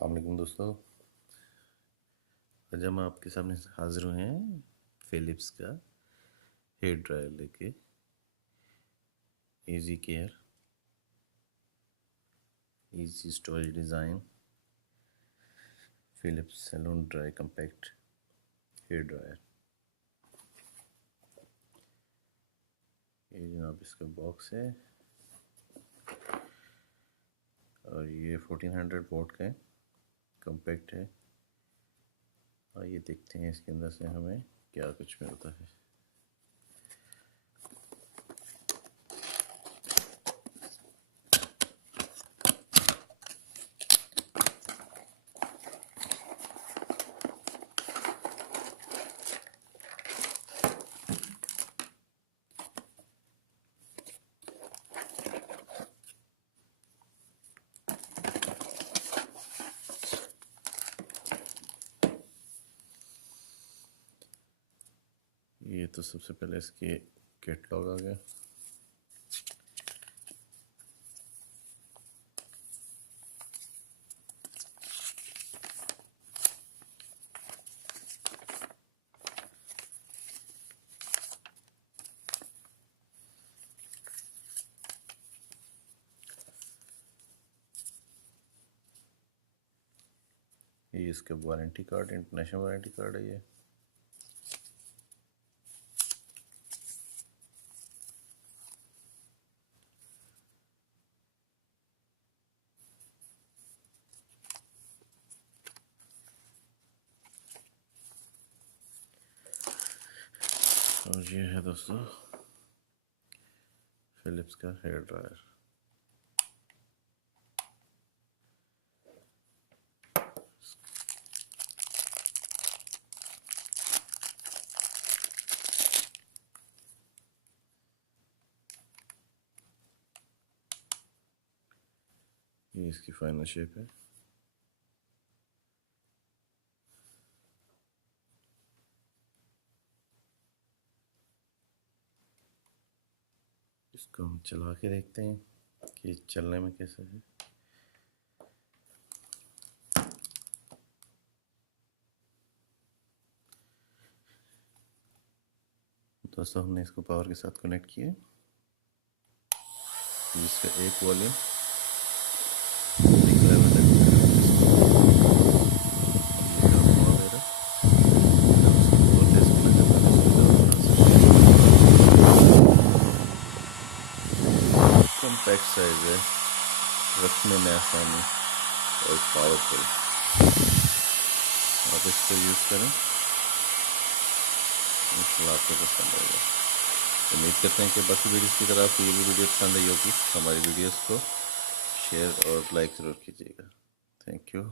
अस्सलाम वालेकुम दोस्तों। आज हम आपके सामने हाजिर हुए हैं फिलिप्स का हेयर ड्रायर लेके। Easy care, easy storage design, Philips salon dry compact hair dryer. ये जनाब इसका बॉक्स है और ये 1400 वोट का है, कम्पैक्ट है। आइए देखते हैं इसके अंदर से हमें क्या कुछ मिलता है। ये तो सबसे पहले इसके कैटलॉग आ गया। ये इसका warranty card, international warranty card है ये। और ये है दोस्तों फिलिप्स का हेयर ड्रायर। ये इसकी फाइनल शेप है। इसको हम चला के देखते हैं कि चलने में कैसा है। दोस्तों हमने इसको पावर के साथ कनेक्ट किया। इसका एक वॉल्यूम कॉम्पैक्ट साइज है, रखने में आसानी और पावरफुल। आप इसको यूज़ करें, इंशाल्लाह आपको पसंद आएगा। उम्मीद करते हैं कि बाकी वीडियोस की तरह आपको ये भी वीडियो पसंद आई होगी। हमारी वीडियोस को शेयर और लाइक ज़रूर कीजिएगा। Thank you.